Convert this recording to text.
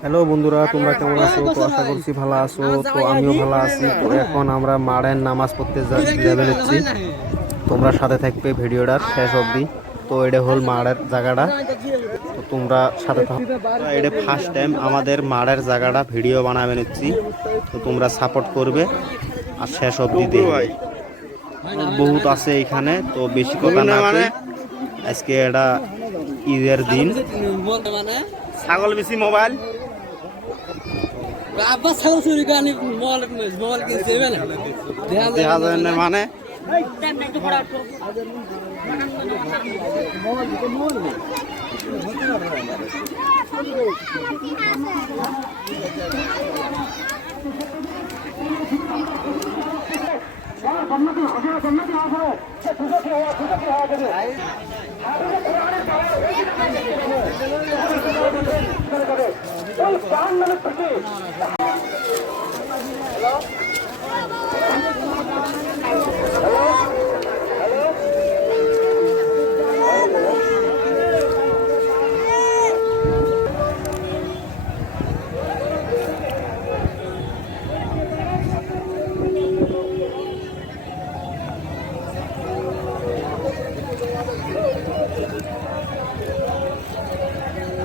Hello বন্ধুরা, তোমরা কেমন আছো? তো আশা করছি ভালো আছো। তো আমিও ভালো আছি। তো এখন আমরা মাড়ের নামাজ পড়তে যাবে নিচ্ছি। তোমরা সাথে থাকবে ভিডিওটার শেষ অবধি। তো এটা হল মাড়ের জায়গাটা। তো তোমরা সাথে থাকো। এটা ফার্স্ট টাইম আমাদের মাড়ের জায়গাটা ভিডিও বানাবে নিচ্ছি। তো তোমরা সাপোর্ট করবে আর শেষ অবধি দেখবে। বহুত আছে এখানে, তো বেশি কথা না কই। আজকে এটা ঈদের দিন। ছাগল বেশি মোবাইল আব্বাস ছাগল চুরি করে আনি মোবাইল কিনছে দেখা যায় না মানে